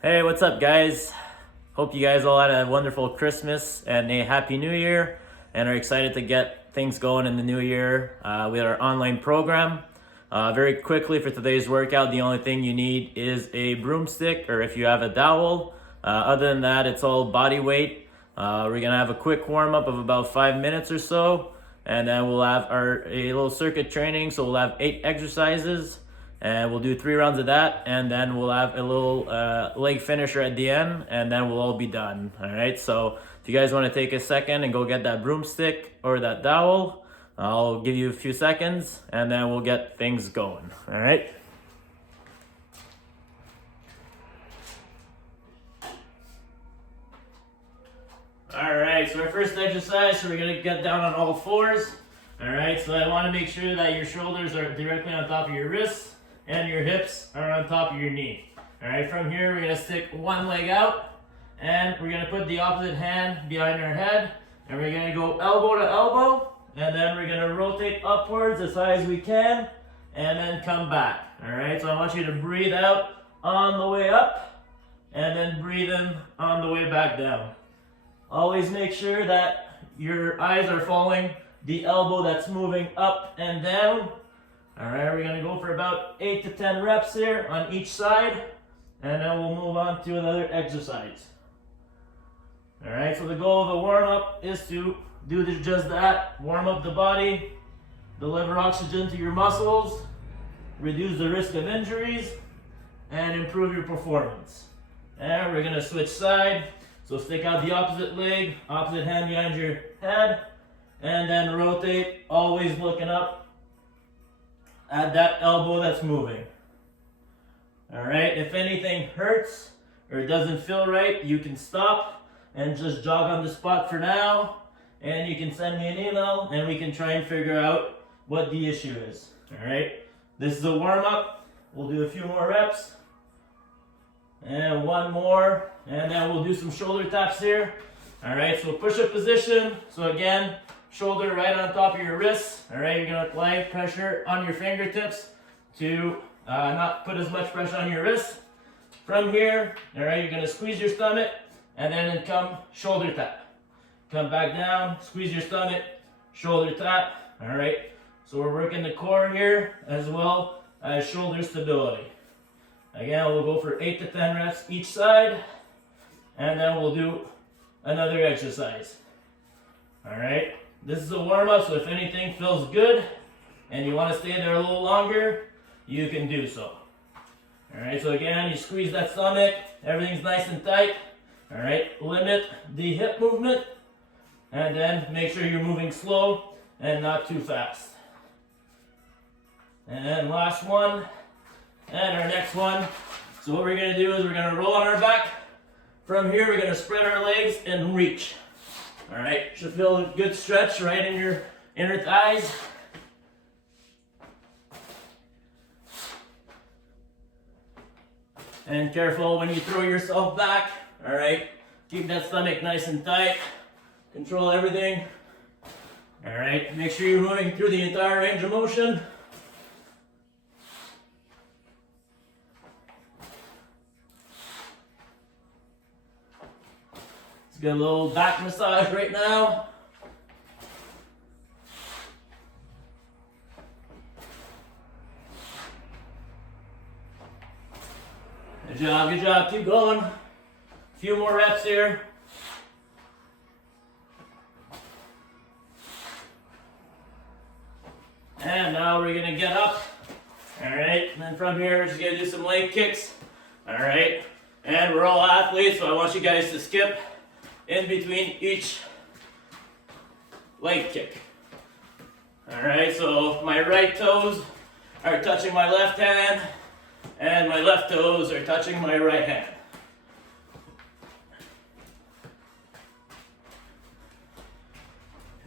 Hey, what's up, guys? Hope you guys all had a wonderful Christmas and a happy new year and are excited to get things going in the new year with our online program. Very quickly for today's workout, the only thing you need is a broomstick or if you have a dowel. Other than that, it's all body weight. We're gonna have a quick warm up of about 5 minutes or so, and then we'll have a little circuit training. So we'll have 8 exercises and we'll do 3 rounds of that, and then we'll have a little leg finisher at the end, and then we'll all be done. All right, so if you guys want to take a second and go get that broomstick or that dowel, I'll give you a few seconds and then we'll get things going. All right. All right, so our first exercise, so we're gonna get down on all fours. All right, so I want to make sure that your shoulders are directly on top of your wrists and your hips are on top of your knee. All right, from here we're gonna stick one leg out and we're gonna put the opposite hand behind our head and we're gonna go elbow to elbow, and then we're gonna rotate upwards as high as we can and then come back. All right, so I want you to breathe out on the way up and then breathe in on the way back down. Always make sure that your eyes are following the elbow that's moving up and down. All right, we're gonna go for about 8 to 10 reps here on each side, and then we'll move on to another exercise. All right, so the goal of the warm-up is to do just that, warm up the body, deliver oxygen to your muscles, reduce the risk of injuries, and improve your performance. And we're gonna switch side. So stick out the opposite leg, opposite hand behind your head, and then rotate, always looking up at that elbow that's moving. All right, if anything hurts or it doesn't feel right, you can stop and just jog on the spot for now, and you can send me an email and we can try and figure out what the issue is. All right, this is a warm-up. We'll do a few more reps and one more, and then we'll do some shoulder taps here. All right, so push-up position. So again, shoulder right on top of your wrists. All right, you're gonna apply pressure on your fingertips to not put as much pressure on your wrists. From here, all right, you're gonna squeeze your stomach and then come shoulder tap. Come back down, squeeze your stomach, shoulder tap. All right, so we're working the core here as well as shoulder stability. Again, we'll go for 8 to 10 reps each side, and then we'll do another exercise. All right, this is a warm-up, so if anything feels good and you want to stay there a little longer, you can do so. All right, so again, you squeeze that stomach, everything's nice and tight. All right, limit the hip movement, and then make sure you're moving slow and not too fast. And then last one. And our next one, so what we're gonna do is we're gonna roll on our back. From here, we're gonna spread our legs and reach. All right, should feel a good stretch right in your inner thighs. And careful when you throw yourself back. All right, keep that stomach nice and tight. Control everything. All right, make sure you're moving through the entire range of motion. Get a little back massage right now. Good job, good job. Keep going. A few more reps here. And now we're gonna get up. All right, and then from here, we're just gonna do some leg kicks. All right, and we're all athletes, so I want you guys to skip in between each leg kick. All right, so my right toes are touching my left hand and my left toes are touching my right hand.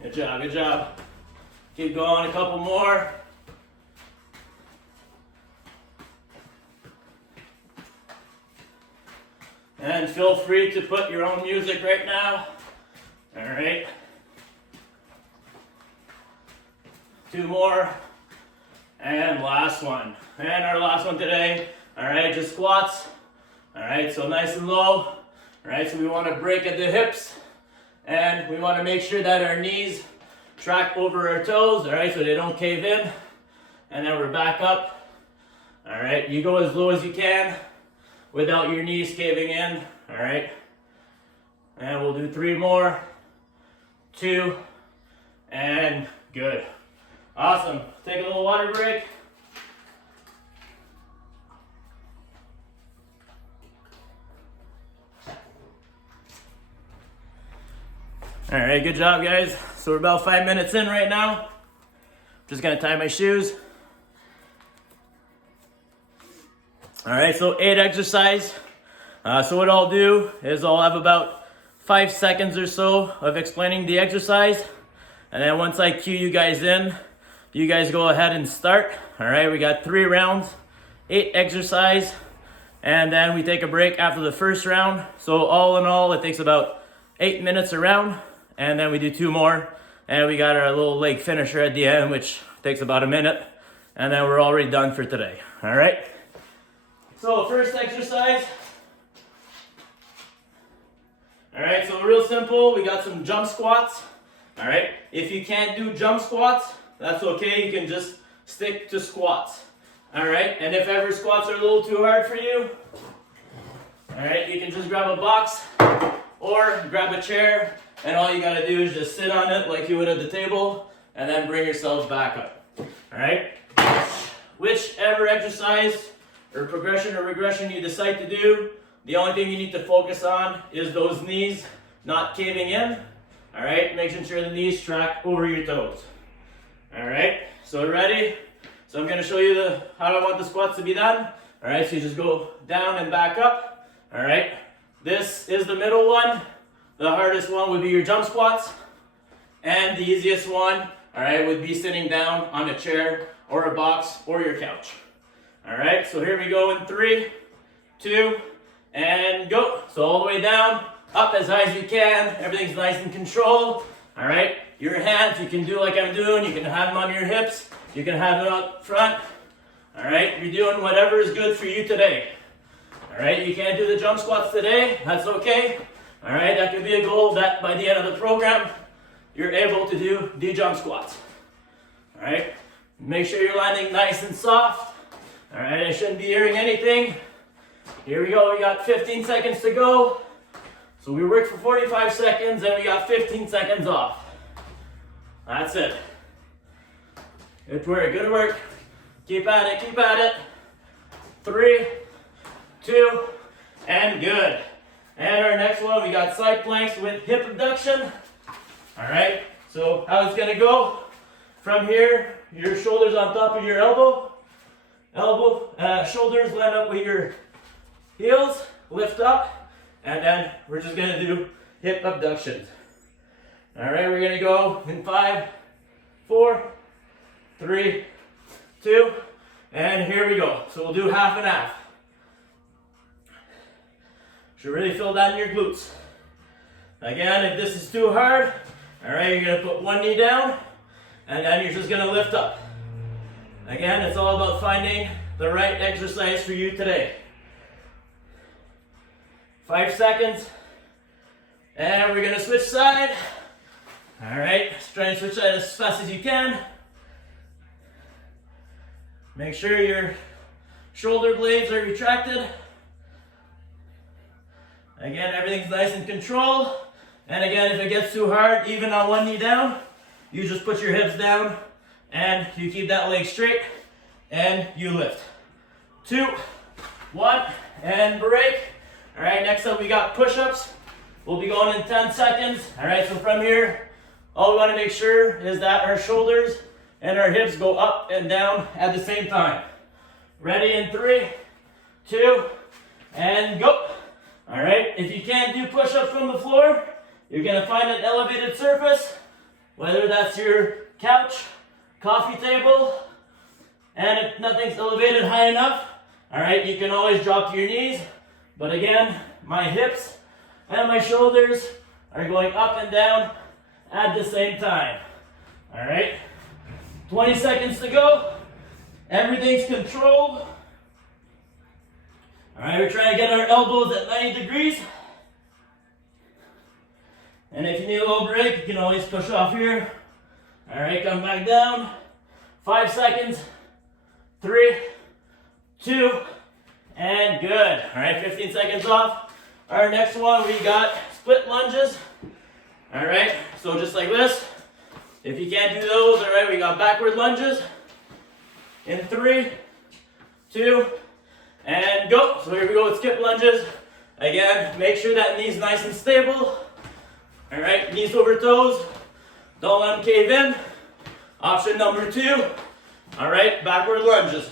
Good job, good job. Keep going, a couple more. And feel free to put your own music right now. All right. 2 more. And last one. And our last one today. All right, just squats All right, so nice and low. All right, so we want to break at the hips, and we want to make sure that our knees track over our toes, all right, so they don't cave in. And then we're back up. All right, you go as low as you can without your knees caving in, all right? And we'll do 3 more, 2, and good. Awesome. Take a little water break. All right, good job, guys. So we're about 5 minutes in right now. Just gonna tie my shoes. All right, so 8 exercise. So what I'll do is I'll have about 5 seconds or so of explaining the exercise. And then once I cue you guys in, you guys go ahead and start. All right, we got 3 rounds, 8 exercise, and then we take a break after the first round. So all in all, it takes about 8 minutes a round, and then we do 2 more, and we got our little leg finisher at the end, which takes about a minute, and then we're already done for today. All right. So first exercise. All right, so real simple. We got some jump squats. All right, if you can't do jump squats, that's okay. You can just stick to squats. All right, and if ever squats are a little too hard for you, all right, you can just grab a box or grab a chair, and all you gotta do is just sit on it like you would at the table, and then bring yourselves back up. All right, whichever exercise or progression or regression you decide to do, the only thing you need to focus on is those knees not caving in. All right, making sure the knees track over your toes. All right, so ready? So I'm gonna show you how I want the squats to be done. All right, so you just go down and back up. All right, this is the middle one. The hardest one would be your jump squats. And the easiest one, all right, would be sitting down on a chair or a box or your couch. All right, so here we go in 3, 2, and go. So all the way down, up as high as you can. Everything's nice and controlled. All right, your hands, you can do like I'm doing. You can have them on your hips. You can have them up front. All right, you're doing whatever is good for you today. All right, you can't do the jump squats today. That's okay. All right, that could be a goal that by the end of the program, you're able to do the jump squats. All right, make sure you're landing nice and soft. All right, I shouldn't be hearing anything. Here we go, we got 15 seconds to go. So we worked for 45 seconds and we got 15 seconds off. That's it. Good work, good work. Keep at it, keep at it. 3, 2, and good. And our next one, we got side planks with hip abduction. All right, so how it's gonna go, from here, your shoulders on top of your shoulders line up with your heels, lift up, and then we're just gonna do hip abductions. All right, we're gonna go in 5, 4, 3, 2, and here we go. So we'll do half and half. Should really feel that in your glutes. Again, if this is too hard, all right, you're gonna put one knee down, and then you're just gonna lift up. Again, it's all about finding the right exercise for you today. 5 seconds, and we're gonna switch side. All right, just try and switch side as fast as you can. Make sure your shoulder blades are retracted. Again, everything's nice and controlled. And again, if it gets too hard, even on one knee down, you just put your hips down and you keep that leg straight and you lift. 2, 1, and break. All right, next up we got push-ups. We'll be going in 10 seconds. All right, so from here, all we want to make sure is that our shoulders and our hips go up and down at the same time. Ready in 3, 2, and go. All right, if you can't do push-ups from the floor, you're gonna find an elevated surface, whether that's your couch, coffee table, and if nothing's elevated high enough, all right, you can always drop to your knees. But again, my hips and my shoulders are going up and down at the same time. All right, 20 seconds to go. Everything's controlled. All right, we're trying to get our elbows at 90 degrees. And if you need a little break, you can always push off here. All right, come back down. 5 seconds. 3, 2, and good. All right, 15 seconds off. Our next one, we got split lunges. All right, so just like this. If you can't do those, all right, we got backward lunges. In 3, 2, and go. So here we go with skip lunges. Again, make sure that knee's nice and stable. All right, knees over toes. Don't let them cave in. Option number 2. All right, backward lunges.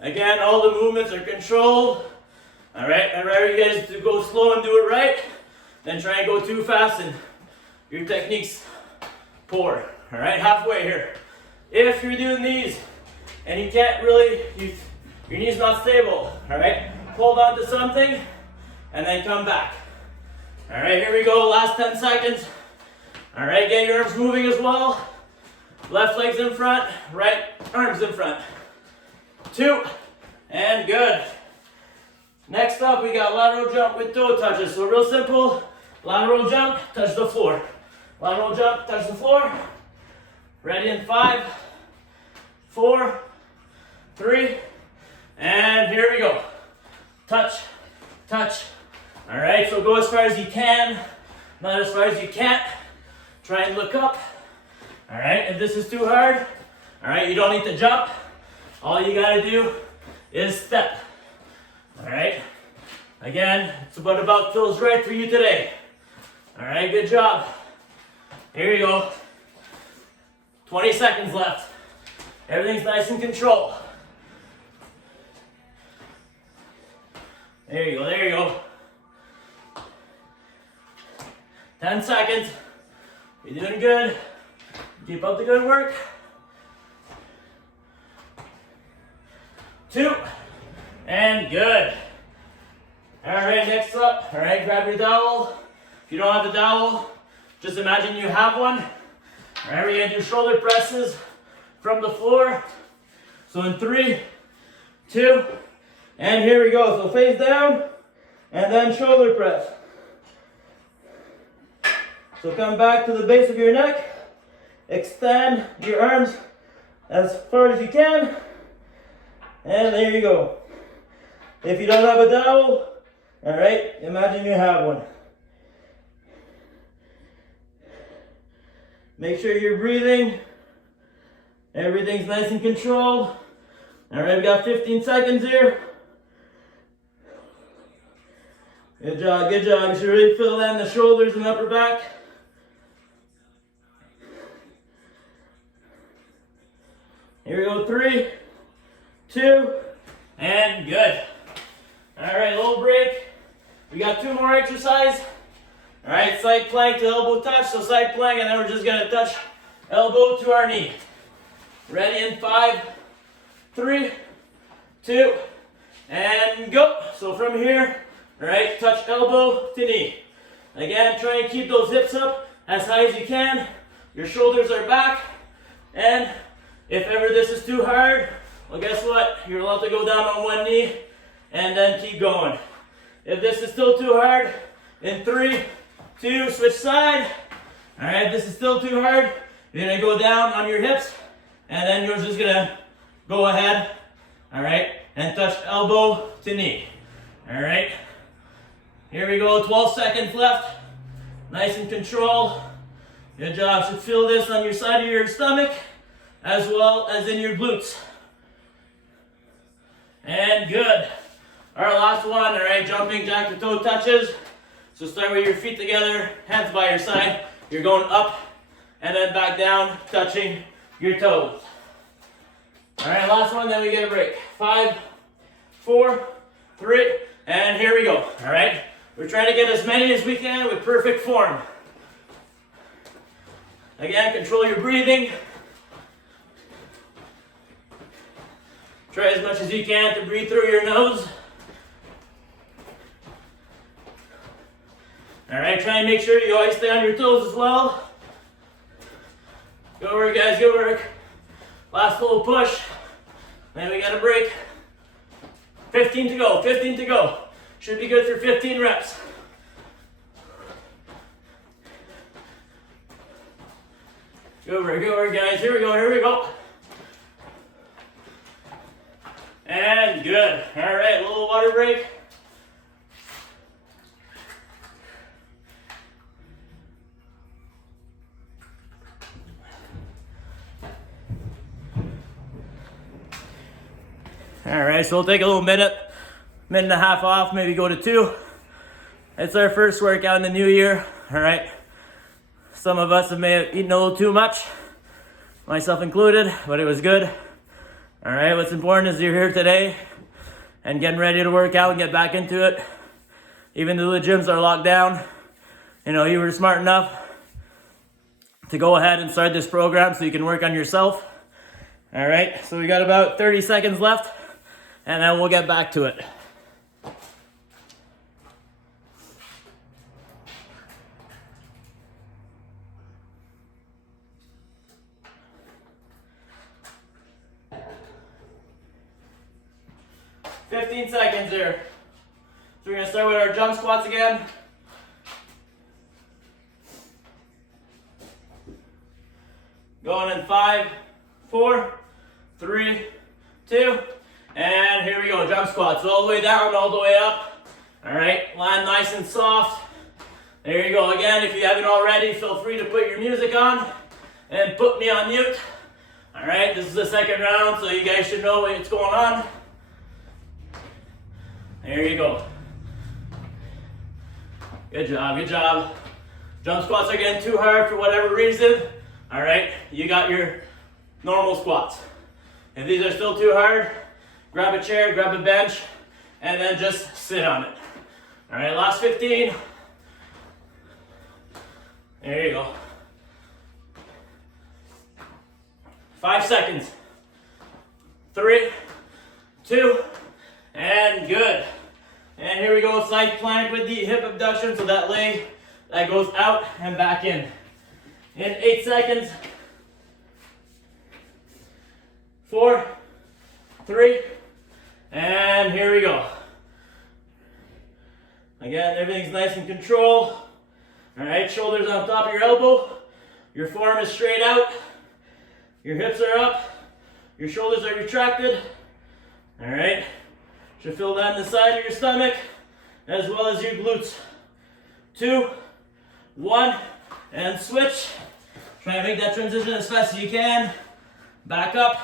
Again, all the movements are controlled. All right, I'd rather you guys to go slow and do it right than try and go too fast and your technique's poor. All right, halfway here. If you're doing these and you can't really, your knee's not stable, all right, hold on to something and then come back. All right, here we go, last 10 seconds. All right, get your arms moving as well. Left leg's in front, right arm's in front. 2, and good. Next up, we got lateral jump with toe touches. So real simple, lateral jump, touch the floor. Lateral jump, touch the floor. Ready in 5, 4, 3, and here we go. Touch, touch. All right, so go as far as you can, not as far as you can't. Try and look up. All right, if this is too hard, all right, you don't need to jump. All you gotta do is step. All right, again, it's what about feels right for you today. All right, good job. Here you go. 20 seconds left. Everything's nice and controlled. There you go, there you go. 10 seconds. You're doing good. Keep up the good work. 2, and good. All right, next up, all right, grab your dowel. If you don't have a dowel, just imagine you have one. All right, we're gonna do shoulder presses from the floor. So in 3, 2, and here we go. So face down, and then shoulder press. So come back to the base of your neck, extend your arms as far as you can, and there you go. If you don't have a dowel, all right, imagine you have one. Make sure you're breathing. Everything's nice and controlled. All right, we got 15 seconds here. Good job, good job. You should really fill in the shoulders and upper back. Here we go, 3, 2, and good. All right, little break. We got 2 more exercises. All right, side plank to elbow touch. So side plank, and then we're just gonna touch elbow to our knee. Ready in 5, 3, 2, and go. So from here, all right, touch elbow to knee. Again, try and keep those hips up as high as you can. Your shoulders are back, and if ever this is too hard, well, guess what? You're allowed to go down on one knee and then keep going. If this is still too hard, in 3, 2, switch side. All right, if this is still too hard, you're gonna go down on your hips, and then you're just gonna go ahead, all right, and touch elbow to knee. All right, here we go, 12 seconds left. Nice and controlled. Good job. Should feel this on your side of your stomach, as well as in your glutes. And good. Our last one, all right, jumping jack to toe touches. So start with your feet together, hands by your side. You're going up and then back down, touching your toes. All right, last one, then we get a break. 5, 4, 3, and here we go. All right, we're trying to get as many as we can with perfect form. Again, control your breathing. Try as much as you can to breathe through your nose. All right, try and make sure you always stay on your toes as well. Good work, guys, good work. Last little push, then we got a break. 15 to go, 15 to go. Should be good for 15 reps. Go over, guys. Here we go, here we go. And good. All right, a little water break. All right, so we'll take a little minute and a half off, maybe go to 2. It's our first workout in the new year, all right? Some of us may have eaten a little too much, myself included, but it was good. All right, what's important is you're here today and getting ready to work out and get back into it. Even though the gyms are locked down, you know, you were smart enough to go ahead and start this program so you can work on yourself. All right, so we got about 30 seconds left, and then we'll get back to it. $15 seconds here. So we're gonna start with our jump squats again. Going in 5, 4, 3, 2, and here we go, jump squats. All the way down, all the way up. All right, land nice and soft. There you go. Again, if you haven't already, feel free to put your music on and put me on mute. All right, this is the second round, so you guys should know what's going on. There you go. Good job, good job. Jump squats are getting too hard for whatever reason. All right, you got your normal squats. If these are still too hard, grab a chair, grab a bench, and then just sit on it. All right, last 15. There you go. 5 seconds. 3, 2, and good. And here we go, side plank with the hip abduction, so that leg that goes out and back in. In 8 seconds. 4, 3, and here we go. Again, everything's nice and controlled. All right, shoulders on top of your elbow. Your forearm is straight out. Your hips are up. Your shoulders are retracted. All right. Should feel that in the side of your stomach as well as your glutes. 2, 1, and switch. Try and make that transition as fast as you can. Back up,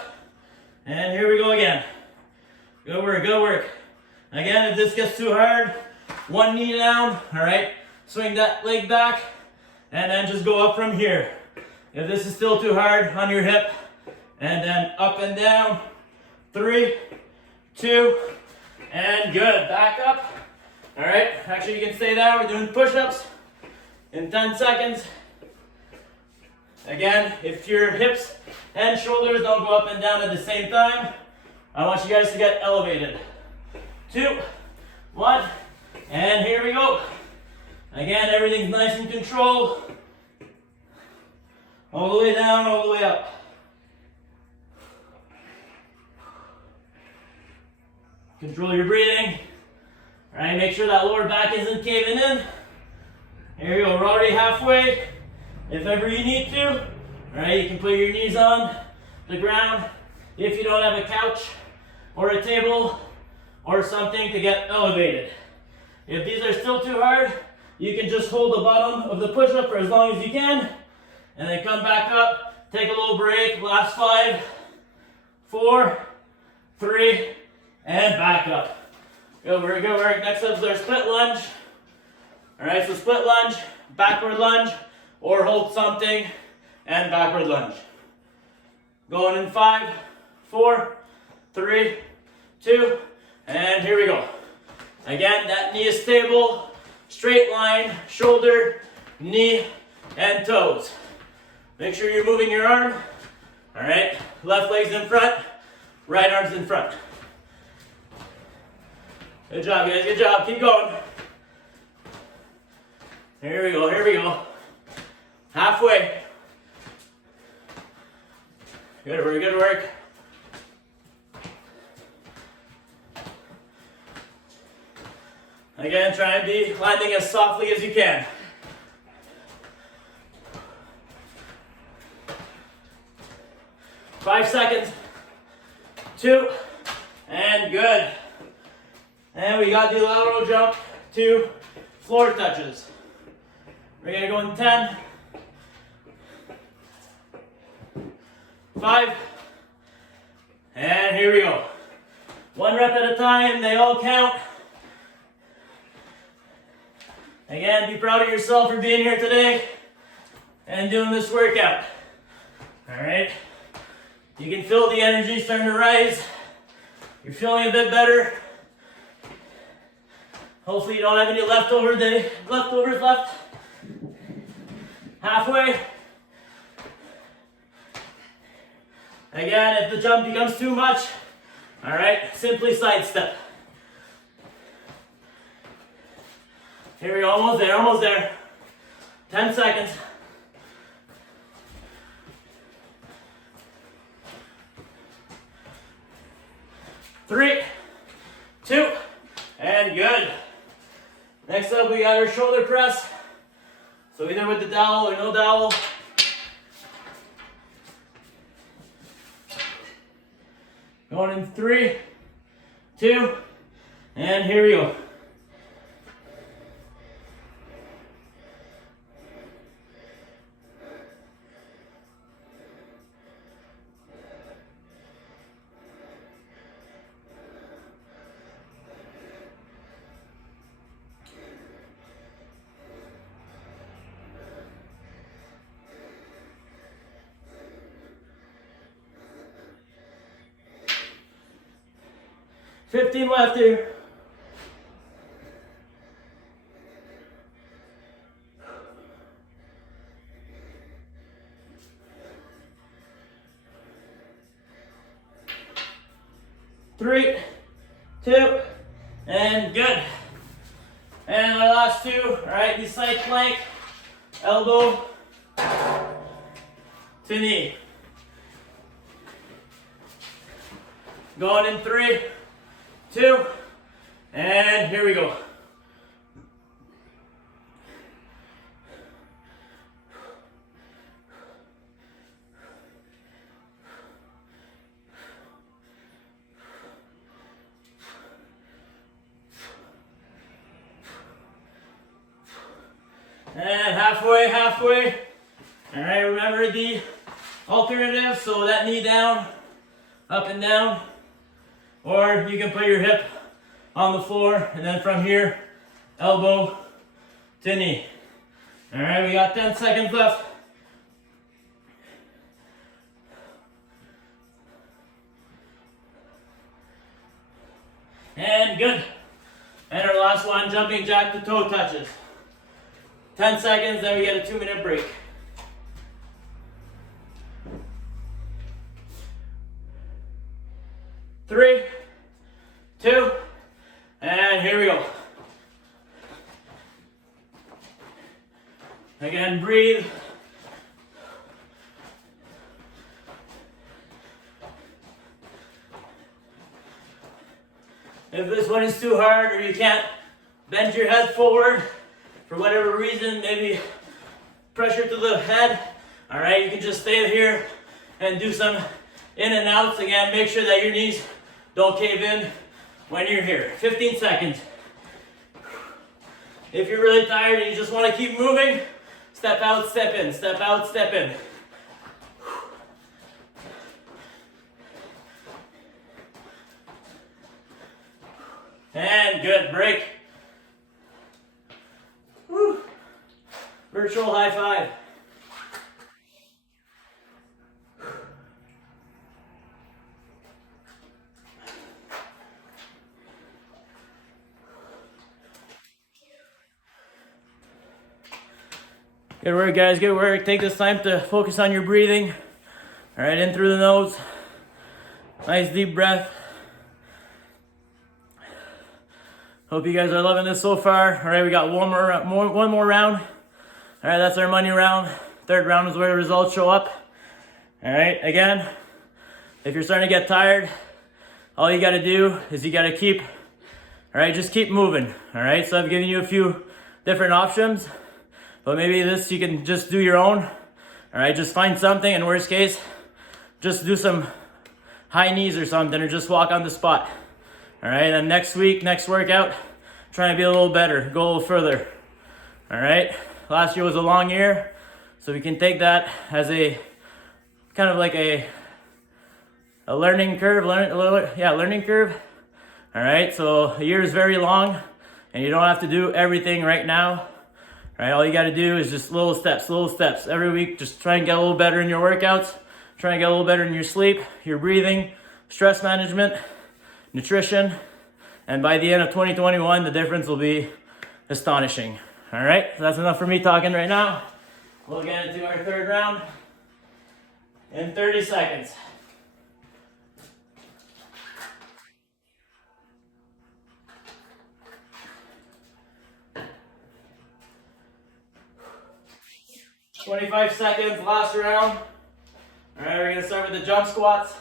and here we go again. Good work, good work. Again, if this gets too hard, one knee down, all right? Swing that leg back, and then just go up from here. If this is still too hard, on your hip, and then up and down. 3, 2, and good. Back up. All right, actually you can stay there. We're doing push-ups in 10 seconds. Again, if your hips and shoulders don't go up and down at the same time, I want you guys to get elevated. 2, 1, and here we go. Again, everything's nice and controlled. All the way down, all the way up. Control your breathing. All right, make sure that lower back isn't caving in. Here we go, we're already halfway. If ever you need to, all right, you can put your knees on the ground if you don't have a couch or a table or something to get elevated. If these are still too hard, you can just hold the bottom of the push-up for as long as you can, and then come back up, take a little break, last 5, 4, 3, and back up. Good work, good work. Next up is our split lunge. All right, so split lunge, backward lunge, or hold something and backward lunge. Going in 5, 4, 3, 2, and here we go. Again, that knee is stable, straight line, shoulder, knee, and toes. Make sure you're moving your arm. All right, left leg's in front, right arm's in front. Good job, guys, good job. Keep going. Here we go, here we go. Halfway. Good work, good work. Again, try and be landing as softly as you can. Five seconds. 2, and good. And we got the lateral jump to floor touches. We're gonna go in 10, 5, and here we go. 1 rep at a time, they all count. Again, be proud of yourself for being here today and doing this workout. All right. You can feel the energy starting to rise. You're feeling a bit better. Hopefully you don't have any leftovers left. Halfway. Again, if the jump becomes too much, all right, simply sidestep. Here we go, almost there. 10 seconds. 3, 2, and good. Next up, we got our shoulder press. So either with the dowel or no dowel. Going in 3, 2, and here we go. Fifteen left here. Three, 2, and good. And our last 2, all right, the side plank, elbow to knee. Going in 3, 2, and here we go. And halfway. All right, remember the alternative, so that knee down, up and down, or you can put your hip on the floor, and then from here, elbow to knee. All right, we got 10 seconds left. And good. And our last one, jumping jack to toe touches. 10 seconds, then we get a 2-minute break. Three, 2, and here we go. Again, breathe. If this one is too hard or you can't bend your head forward for whatever reason, maybe pressure to the head, all right, you can just stay here and do some in and outs. Again, make sure that your knees don't cave in when you're here. 15 seconds. If you're really tired and you just want to keep moving, step out, step in, step out, step in. And good, break. Woo. Virtual high five. Good work, guys, good work. Take this time to focus on your breathing. All right, in through the nose. Nice deep breath. Hope you guys are loving this so far. All right, we got one more round. All right, that's our money round. Third round is where the results show up. All right, again, if you're starting to get tired, all you gotta do is you gotta keep All right, just keep moving. All right, so I've given you a few different options, but maybe this you can just do your own. All right, just find something, in worst case, just do some high knees or something, or just walk on the spot. All right, and next week, next workout, try and be a little better, go a little further. All right, last year was a long year, so we can take that as a kind of like a learning curve, learning curve. All right, so a year is very long, and you don't have to do everything right now. All right, all you got to do is just little steps every week. Just try and get a little better in your workouts. Try and get a little better in your sleep, your breathing, stress management, nutrition, and by the end of 2021, the difference will be astonishing. All right, so that's enough for me talking right now. We'll get into our third round in 30 seconds. "25 seconds, last round." All right, we're gonna start with the jump squats.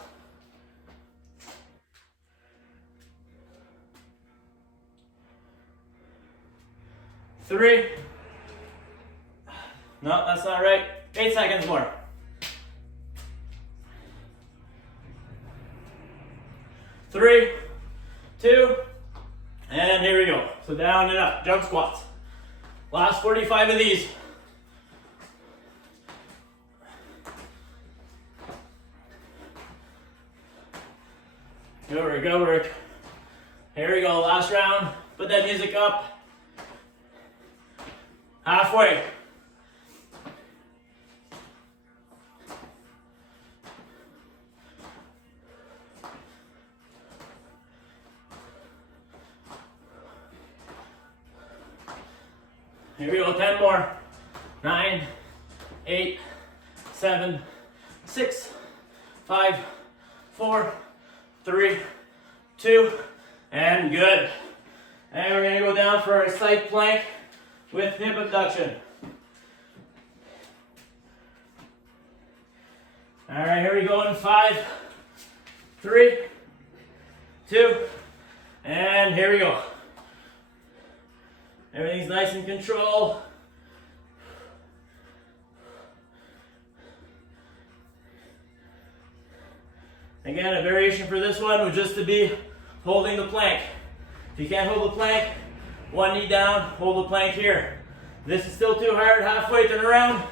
Three. No, that's not right. 8 seconds more. 3, 2, and here we go. So down and up, jump squats. Last 45 of these. Good work. Here we go, last round. Put that music up. Halfway. Here we go, 10 more. 9, 8, 7, 6, 5, 4, 3, 2, and good. And we're gonna go down for our side plank with hip abduction. All right, here we go in 5, 3, 2, and here we go. Everything's nice in control. Again, a variation for this one would just to be holding the plank. If you can't hold the plank, one knee down, hold the plank here. This is still too hard, halfway, turn around.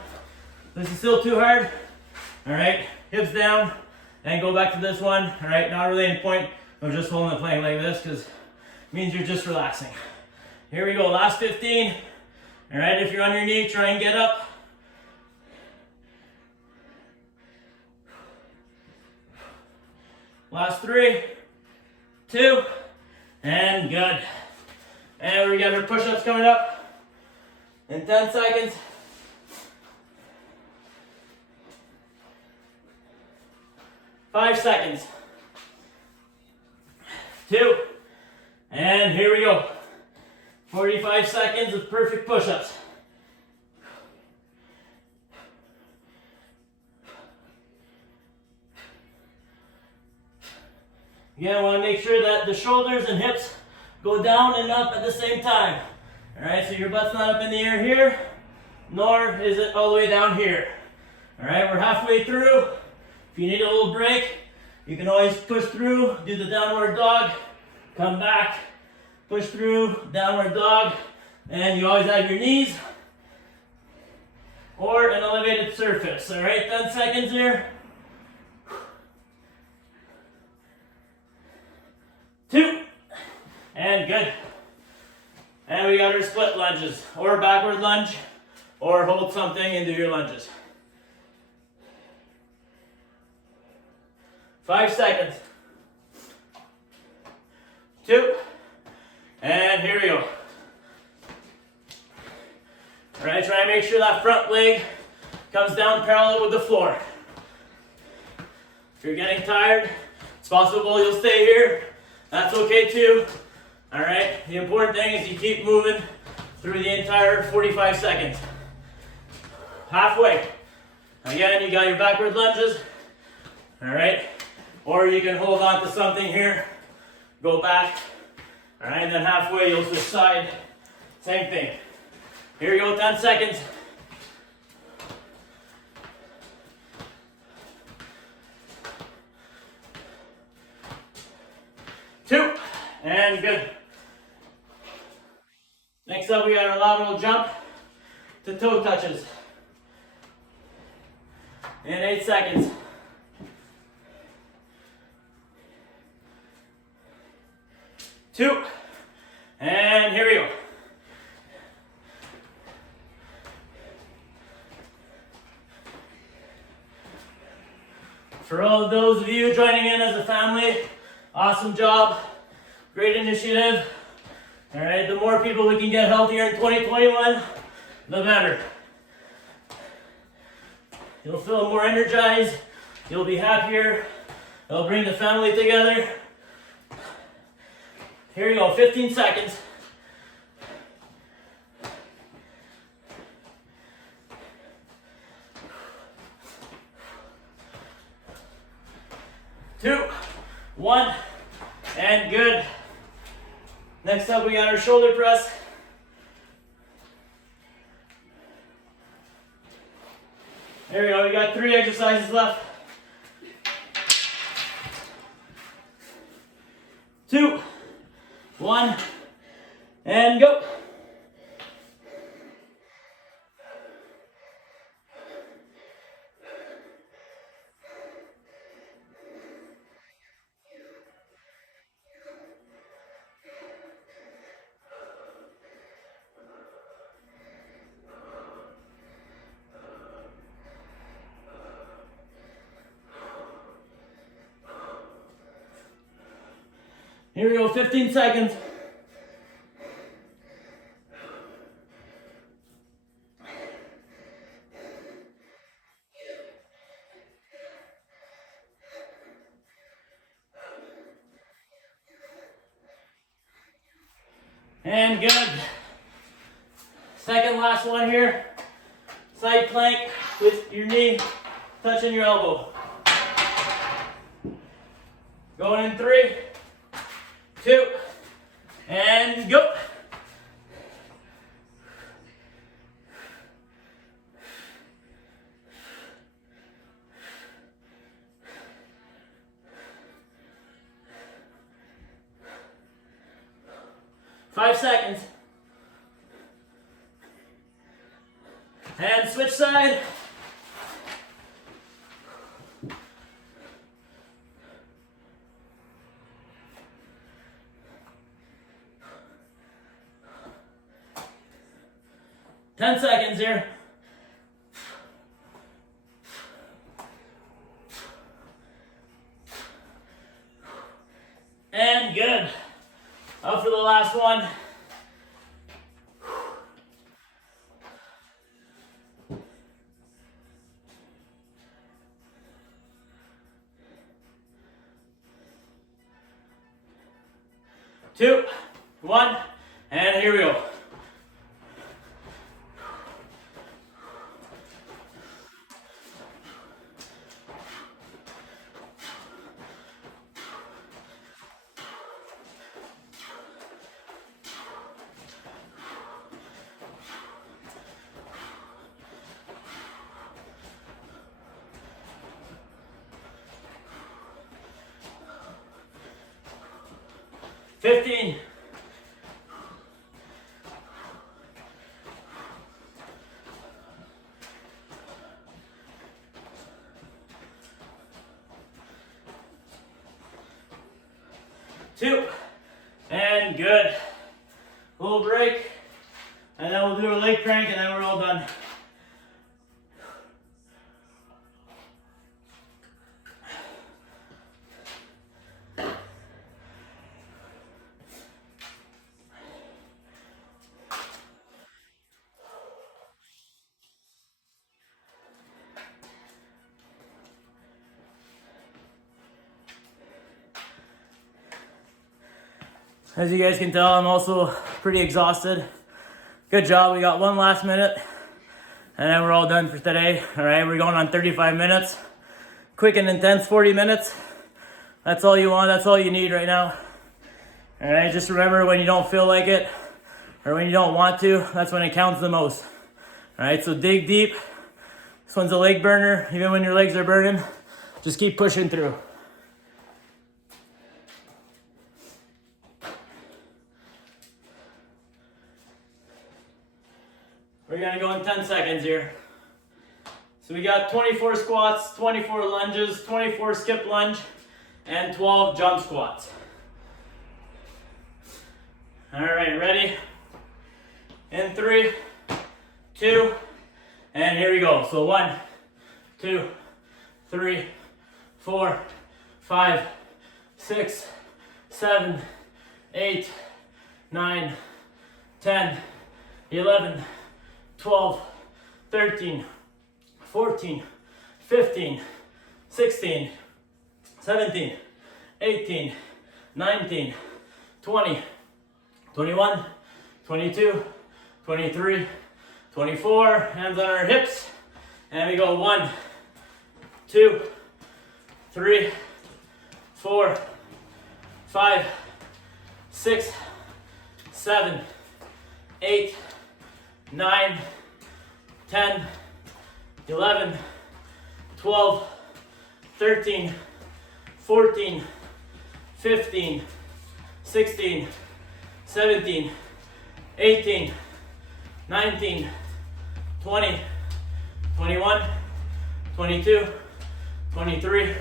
This is still too hard. All right, hips down, and go back to this one. All right, not really any point of just holding the plank like this, because it means you're just relaxing. Here we go, last 15. All right, if you're on your knee, try and get up. Last 3, 2, and good. And we got our push-ups coming up in 10 seconds. 5 seconds. 2, and here we go. 45 seconds of perfect push-ups. Again, I want to make sure that the shoulders and hips go down and up at the same time. All right, so your butt's not up in the air here, nor is it all the way down here. All right, we're halfway through. If you need a little break, you can always push through, do the downward dog, come back, push through, downward dog, and you always have your knees or an elevated surface. All right, 10 seconds here. 2, and good. And we got our split lunges, or backward lunge, or hold something and do your lunges. 5 seconds. 2, and here we go. All right, try and make sure that front leg comes down parallel with the floor. If you're getting tired, it's possible you'll stay here. That's okay too. All right, the important thing is you keep moving through the entire 45 seconds. Halfway. Again, you got your backward lunges. All right, or you can hold on to something here, go back, All right, and then halfway you'll switch side. Same thing. Here you go, 10 seconds. 2, and good. Next up, we got our lateral jump to toe touches. In 8 seconds. 2, and here we go. For all of those of you joining in as a family, awesome job, great initiative. All right, the more people we can get healthier in 2021, the better. You'll feel more energized, you'll be happier, it'll bring the family together. Here you go, 15 seconds. 2, 1, and good. Next up, we got our shoulder press. There we go, we got 3 exercises left. 2, 1, and go. Here we go, 15 seconds. 'And good. Second last one here. Side plank with your knee touching your elbow. Going in 3, 2, and go. Five seconds. And switch side. Ten seconds here. And good. Up for the last one. Two, 1, and here we go. Fifteen. 2, and good. Little break, and then we'll do a leg crank, and then we're all done. As you guys can tell, I'm also pretty exhausted. Good job, we got one last minute, and then we're all done for today. All right, we're going on 35 minutes. Quick and intense 40 minutes. That's all you want, that's all you need right now. All right, just remember when you don't feel like it or when you don't want to, that's when it counts the most. All right, so dig deep. This one's a leg burner. Even when your legs are burning, just keep pushing through. We're gonna go in 10 seconds here. So we got 24 squats, 24 lunges, 24 skip lunge, and 12 jump squats. All right, ready? In 3, 2, and here we go. So 1, 2, 3, 4, 5, 6, 7, 8, 9, 10, 11, 12, 13, 14, 15, 16, 17, 18, 19, 20, 21, 22, 23, 24. Hands on our hips. And we go 1, 2, 3, 4, 5, 6, 7, 8, 9, 10, 11, 12, 13, 14, 15, 16, 17, 18, 19, 20, 21, 22, 23,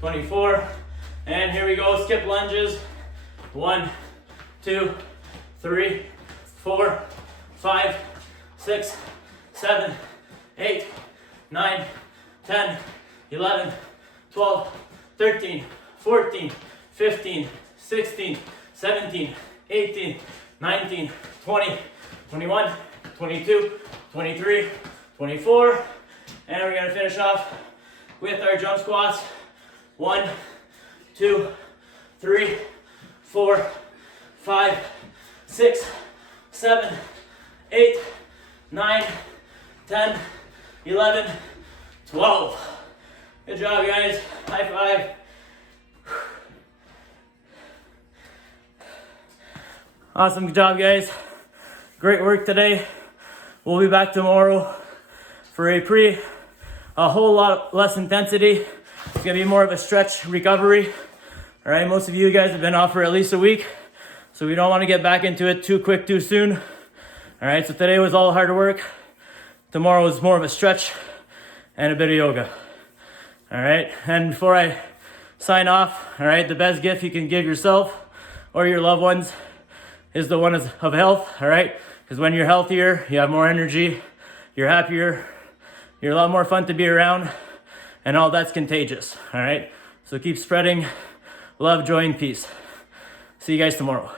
24. And here we go, skip lunges. 1, 2, 3, 4, 5, 6, 7, 8, 9, 10, 11, 12, 13, 14, 15, 16, 17, 18, 19, 20, 21, 22, 23, 24. And we're gonna finish off with our jump squats. 1, 2, 3, 4, 5, 6, 7, 8, 9, 10, 11, 12. Good job, guys. High five. Awesome, good job, guys. Great work today. We'll be back tomorrow for a whole lot less intensity. It's gonna be more of a stretch recovery. All right, most of you guys have been off for at least a week, so we don't want to get back into it too quick, too soon. All right, so today was all hard work. Tomorrow is more of a stretch and a bit of yoga. All right, and before I sign off, all right, the best gift you can give yourself or your loved ones is the one of health, all right? Because when you're healthier, you have more energy, you're happier, you're a lot more fun to be around, and all that's contagious, all right? So keep spreading love, joy, and peace. See you guys tomorrow.